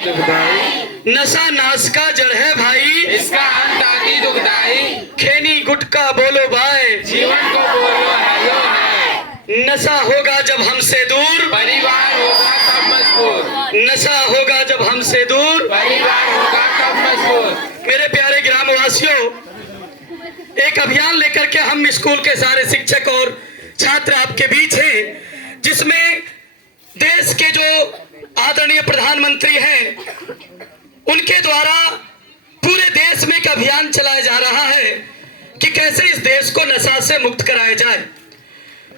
नशा नाश का जड़ है भाई, इसका अंत अति दुखदाई। खैनी गुटखा बोलो भाई, जीवन को बोलो हेलो है। नशा होगा जब हमसे दूर, परिवार होगा तब मजबूत। नशा होगा जब हमसे दूर, परिवार होगा तब मजबूत। मेरे प्यारे ग्रामवासियों, एक अभियान लेकर के हम स्कूल के सारे शिक्षक और छात्र आपके बीच हैं, जिसमें देश के जो आदरणीय प्रधानमंत्री हैं उनके द्वारा पूरे देश में एक अभियान चलाया जा रहा है कि कैसे इस देश को नशा से मुक्त कराया जाए।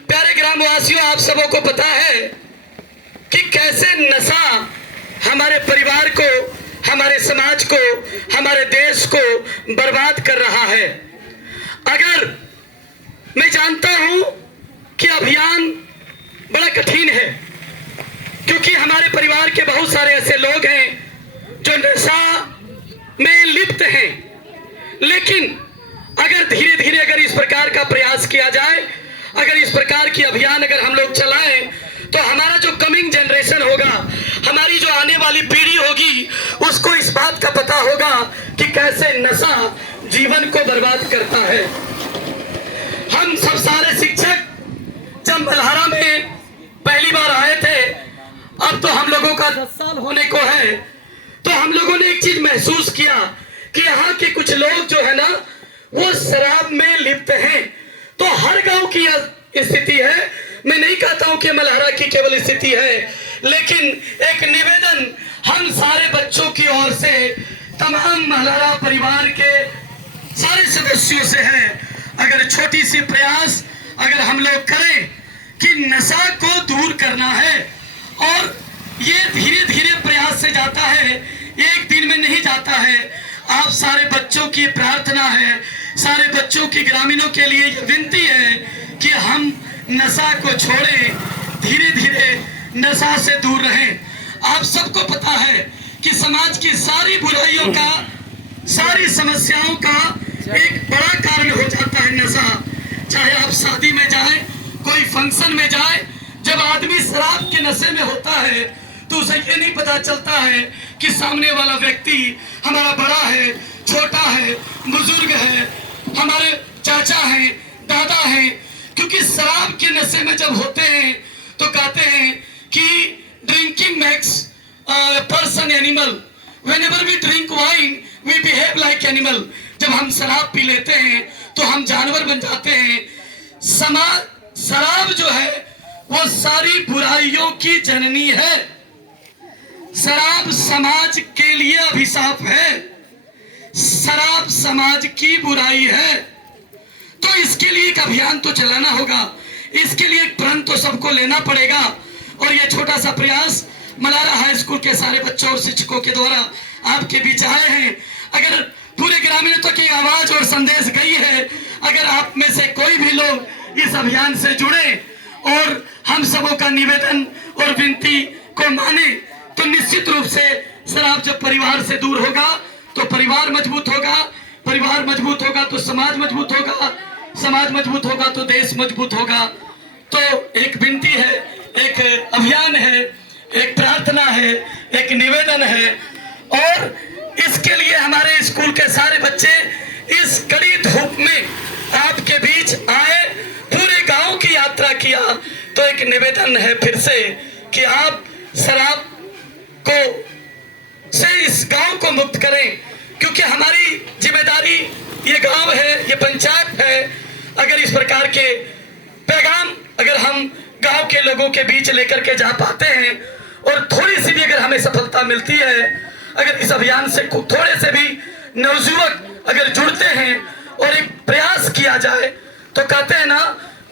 प्यारे ग्रामवासियों, आप सबों को पता है कि कैसे नशा हमारे परिवार को, हमारे समाज को, हमारे देश को बर्बाद कर रहा है। अगर मैं जानता हूं कि अभियान बड़ा कठिन है, क्योंकि हमारे परिवार के बहुत सारे ऐसे लोग हैं जो नशा में लिप्त हैं, लेकिन अगर धीरे धीरे अगर इस प्रकार का प्रयास किया जाए, अगर इस प्रकार की अभियान अगर हम लोग चलाएं, तो हमारा जो कमिंग जनरेशन होगा, हमारी जो आने वाली पीढ़ी होगी, उसको इस बात का पता होगा कि कैसे नशा जीवन को बर्बाद करता है। हम सब सारे शिक्षक जब मल्हारा में पहली बार आए थे, अब तो हम लोगों का 10 साल होने को है, तो हम लोगों ने एक चीज महसूस किया कि यहाँ के कुछ लोग जो है ना, वो शराब में लिप्त हैं। तो हर गांव की स्थिति है, मैं नहीं कहता हूं कि मल्हारा की केवल स्थिति है, लेकिन एक निवेदन हम सारे बच्चों की ओर से तमाम मल्हारा परिवार के सारे सदस्यों से है, अगर छोटी सी प्रयास अगर हम लोग करें कि नशा को दूर करना है, और ये धीरे धीरे प्रयास से जाता है, एक दिन में नहीं जाता है। आप सारे बच्चों की प्रार्थना है, सारे बच्चों की ग्रामीणों के लिए ये विनती है कि हम नशा को छोड़ें, धीरे धीरे नशा से दूर रहें। आप सबको पता है कि समाज की सारी बुराइयों का, सारी समस्याओं का एक बड़ा कारण हो जाता है नशा। चाहे आप शादी में जाए, कोई फंक्शन में जाए, जब आदमी शराब के नशे में होता है तो उसे ये नहीं पता चलता है कि सामने वाला व्यक्ति हमारा बड़ा है, छोटा है, बुजुर्ग है, हमारे चाचा हैं, दादा हैं, क्योंकि शराब के नशे में जब होते हैं तो कहते हैं कि drinking makes person animal, whenever we drink wine we behave like animal. जब हम शराब पी लेते हैं तो हम जानवर बन जाते हैं। शराब जो है वो सारी बुराइयों की जननी है। शराब समाज के लिए अभिशाप है, शराब समाज की बुराई है। तो इसके लिए एक अभियान तो चलाना होगा, इसके लिए एक प्रण तो सबको लेना पड़ेगा। और ये छोटा सा प्रयास मल्हारा हाई स्कूल के सारे बच्चों और शिक्षकों के द्वारा आपके बीच आए हैं। अगर पूरे ग्रामीणों तक की आवाज और संदेश गई है, अगर आप में से कोई भी लोग इस अभियान से जुड़े और हम सबों का निवेदन और विनती को माने, तो निश्चित रूप से शराब जब परिवार से दूर होगा तो परिवार मजबूत होगा, परिवार मजबूत होगा तो समाज मजबूत होगा, समाज मजबूत होगा तो देश मजबूत होगा। तो एक विनती है, एक अभियान है, एक प्रार्थना है, एक निवेदन है, और इसके लिए हमारे स्कूल के सारे बच्चे इस कड़ी धूप में आपके बीच आए, पूरे गांव की यात्रा किया। तो एक निवेदन है फिर से कि आप शराब को से इस गांव को मुक्त करें, क्योंकि हमारी जिम्मेदारी ये गांव है, ये पंचायत है। अगर इस प्रकार के पैगाम अगर हम गांव के लोगों के बीच लेकर के जा पाते हैं, और थोड़ी सी भी अगर हमें सफलता मिलती है, अगर इस अभियान से थोड़े से भी नवयुवक अगर जुड़ते हैं और एक प्रयास किया जाए, तो कहते हैं ना,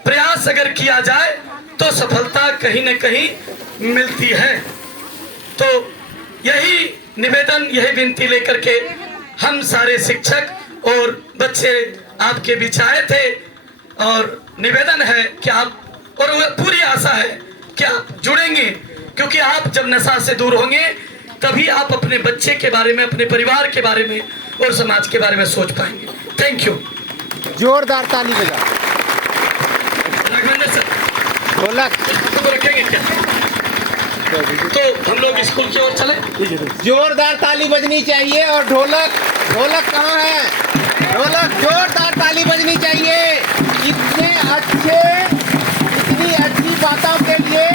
प्रयास अगर किया जाए तो सफलता कहीं न कहीं मिलती है। तो यही निवेदन, यही विनती लेकर के हम सारे शिक्षक और बच्चे आपके बीच आए थे, और निवेदन है कि आप, और पूरी आशा है कि आप जुड़ेंगे, क्योंकि आप जब नशा से दूर होंगे तभी आप अपने बच्चे के बारे में, अपने परिवार के बारे में और समाज के बारे में सोच पाएंगे। Thank you. जोरदार ताली बजा। राघवेंद्र सर ढोलक तो रखेंगे क्या? तो हम लोग स्कूल की ओर चले। जोरदार ताली बजनी चाहिए। और ढोलक ढोलक कहाँ है? ढोलक जोरदार ताली बजनी चाहिए। इतनी अच्छी बातों के लिए।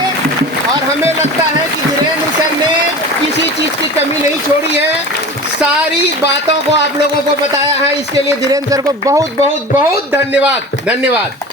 और हमें लगता है कि धीरेन्द्र सर ने किसी चीज़ की कमी नहीं छोड़ी है, सारी बातों को आप लोगों को बताया है। इसके लिए धीरेन्द्र सर को बहुत बहुत बहुत धन्यवाद। धन्यवाद।